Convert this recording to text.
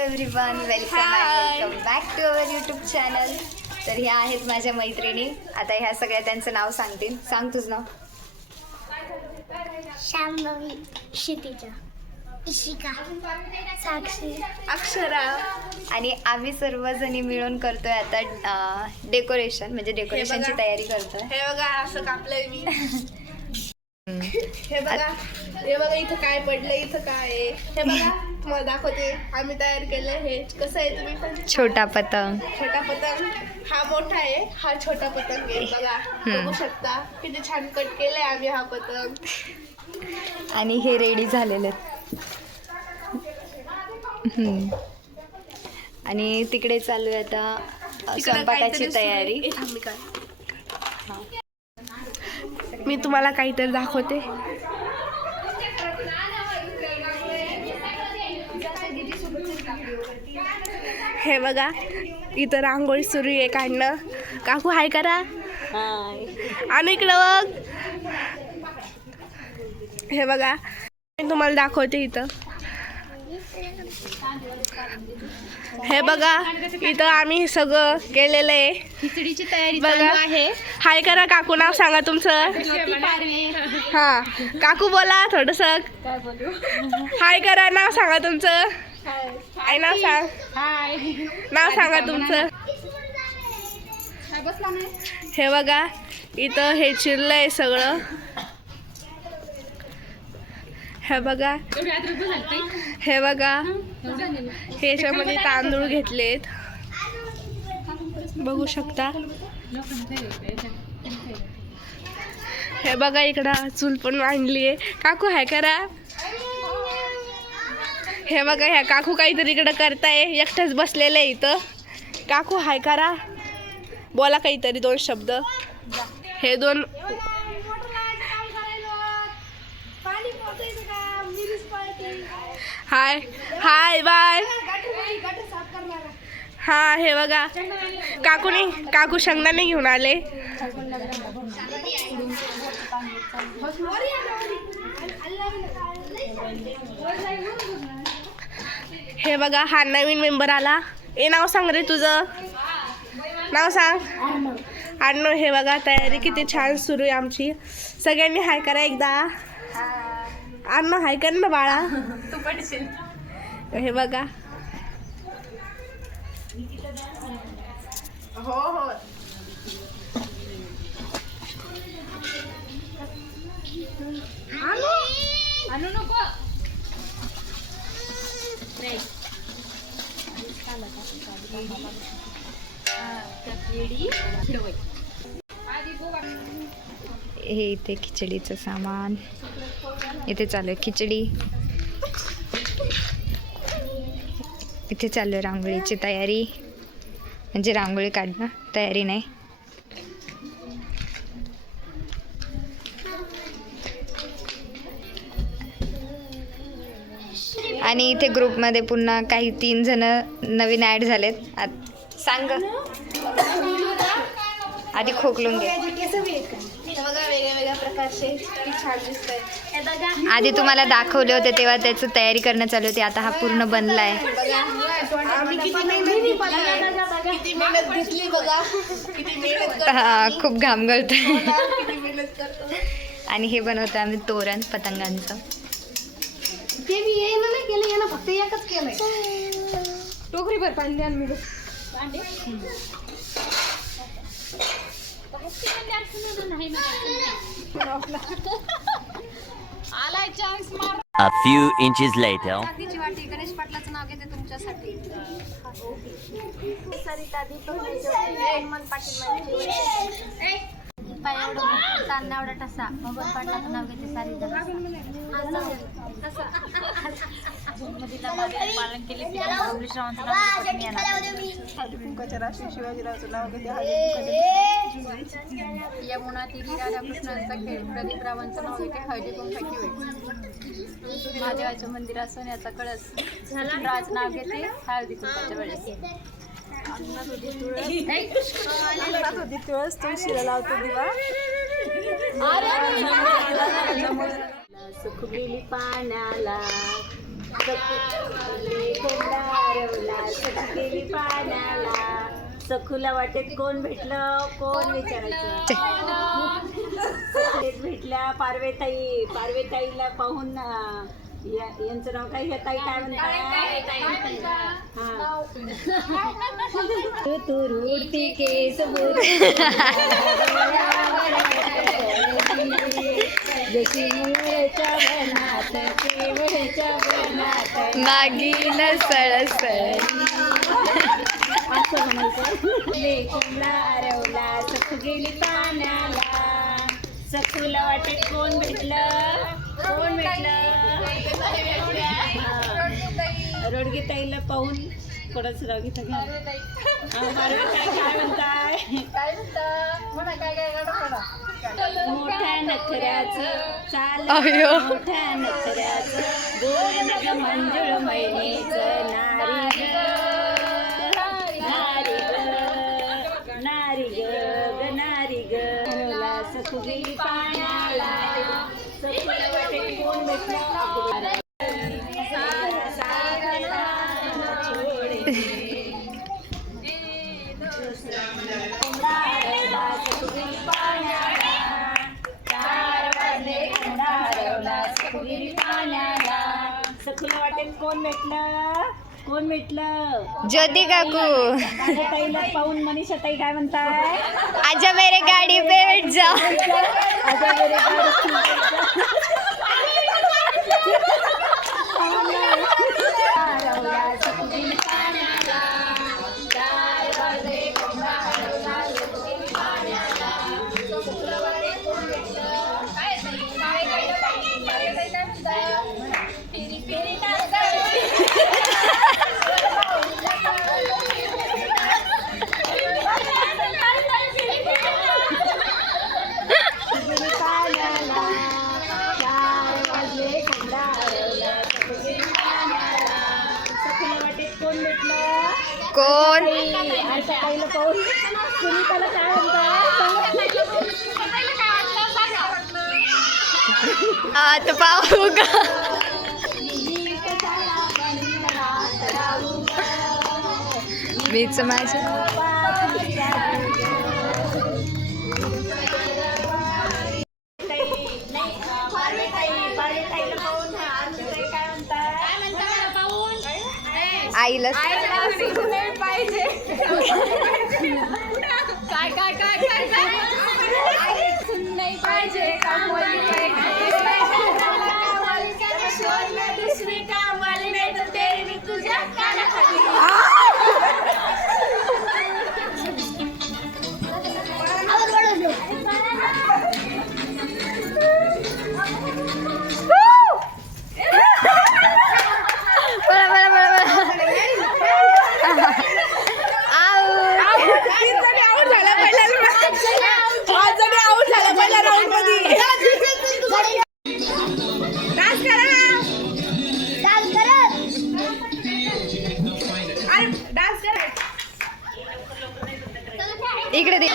Everyone, welcome back to our YouTube channel. तर ह्या आहेत माझ्या मैत्रिणी. आता ह्या सगळ्या त्यांचं नाव सांगतील. सांग तुझं नाव. शांभवी, क्षितिजा, इशिका, साक्षी, अक्षरा. आणि आम्ही सर्वजणी मिळून करतोय आता डेकोरेशन, म्हणजे डेकोरेशनची तयारी करतोय. हे बघा असं कापलंय मी. हे बघा इथं काय पडलंय, इथं काय आहे हे बघा. तुम्हाला दाखवते आम्ही तयार केलंय. हे कसं आहे तुम्ही पण. छोटा पतंग. छोटा पतंग हा मोठा आहे, हा छोटा पतंग आहे. बघा बघू शकता किती छान कट केलंय आम्ही हा पतंग. आणि हे रेडी झालेले. आणि तिकडे चालू आहे आता स्वयंपाकाची तयारी. मी तुम्हाला काहीतरी दाखवते. हे बघा इथं रांगोळी सुरू आहे काढणं. काकू हाय करा. आणि इकडं बघ. हे बघा मी तुम्हाला दाखवते इथं. हे बघा इथं आम्ही सगळं केलेलं आहे. खिचडीची तयारी बघा आहे. हाय करा काकू. नाव सांगा तुमचं. हा काकू बोला थोडस. हाय करा. नाव सांगा तुमचं. आई नाव सांग. नाव सांगा तुमचं. हे बघा इथं हे चिरलंय सगळं. हे बघा हे बघा ह्याच्यामध्ये तांदूळ घेतलेत बघू शकता. हे बघा इकडं चूल पण मांडली आहे. काकू हाय करा. हे बघा ह्या काकू काहीतरी इकडं करताय. एकटंच बसलेलं आहे इथं. काकू हाय करा. बोला काहीतरी दोन शब्द. हे दोन हाय हाय बाय. हा हे बघा काकू शेंगदाणे घेऊन आले. हे बघा हा नवीन मेंबर आला. नाव सांग रे तुझं. नाव सांग. आडनो. हे बघा तयारी किती छान सुरू आहे आमची. सगळ्यांनी हाय करा एकदा. आडनो हाय कर ना बाळा. हे बघा. हो हो आणू नको. हे इथे खिचडीचं सामान. इथे चालू आहे खिचडी. इथे चालू आहे रांगोळीची तयारी, म्हणजे रांगोळी काढणं, तयारी नाही. आणि इथे ग्रुपमध्ये पुन्हा काही 3 जण नवीन ॲड झालेत. सांग आधी खोकलून घे. बघा वेगळ्या प्रकारचे किती छान दिसतंय. आधी तुम्हाला दाखवले होते तेव्हा त्याची तयारी करणं चालू होती. आता हा पूर्ण बनला आहे. आम्ही किती मेहनत घेतली बघा. किती मेहनत हा खूप घाम गळतोय. किती मेहनत करतो. आणि हे बनवतो आम्ही तोरण पतंगांचं. ते मी येणं नाही केलं, येणं फक्त एकच केलंय. टोकरी भर पाणी द्या मी. A few inches later. वाटी गणेश पाटलाचं नाव घेते तुमच्यासाठी. सरिता एवढा टसा भगवान पाटलाचं नाव घेते सारिता. पालन केले. शिवाजीरावचं नाव घेते. यमुना तिरी राधाकृष्णांचा खेळ. प्रदीप रावांचं नाव घेते. हळदी कुंकाची वेळ. महादेवाच्या मंदिरात सोन्याचा कळस. राज नाव घेते हळदी कुंकाच्या वेळेस. तुळस तुळशीला लावतो दिवा. सुख गेली पाण्याला. गेली पाण्याला. सखूला वाटेत कोण भेटलं, कोण विचारायचं. सखूला भेटल्या पार्वतीताई. पार्वतीताईला पाहून यांचं नाव काय, ताई काय म्हणतात? तू उडती केस जशी मुळेच्या वनात, केवळच्या वनात नागिन सळसळ. असं म्हणायचं. लेकोंडा आरवला, सखू गेली पाण्याला. सखूला वाटेत कोण भेटलं, कोण भेटलं? रोडगीताईला पाहून थोडंच राव घेता घ्या. काय म्हणताय? मोठ्या नखऱ्याचं चाल, मोठ्या नखऱ्याचं गोल नग मंजुळ मैनीचं. नारी ग, नारी ग, नारी ग, नारी ग. सखू गेली पाण्याला. सखूला वाटेत कोण भेटलं. सखूला वाटेल कोण भेटलं, कोण भेटलं? ज्योती काकू. ताईला पाहून मनीषा ताई काय म्हणताय? आजा मेरे गाडी पे बैठ जा. आजा मेरे कोण? पहिलं पाहून सुनीताला काय म्हणतात? आता पाहू का? मीच माझ्या आईला पाहिजे. काय काय काय काय काय सुननाही पाहिजे, कामवाली पाहिजे. दुसरी कामवाली नाही तर ते मी तुझ्या कानाखाली. इकडे दे.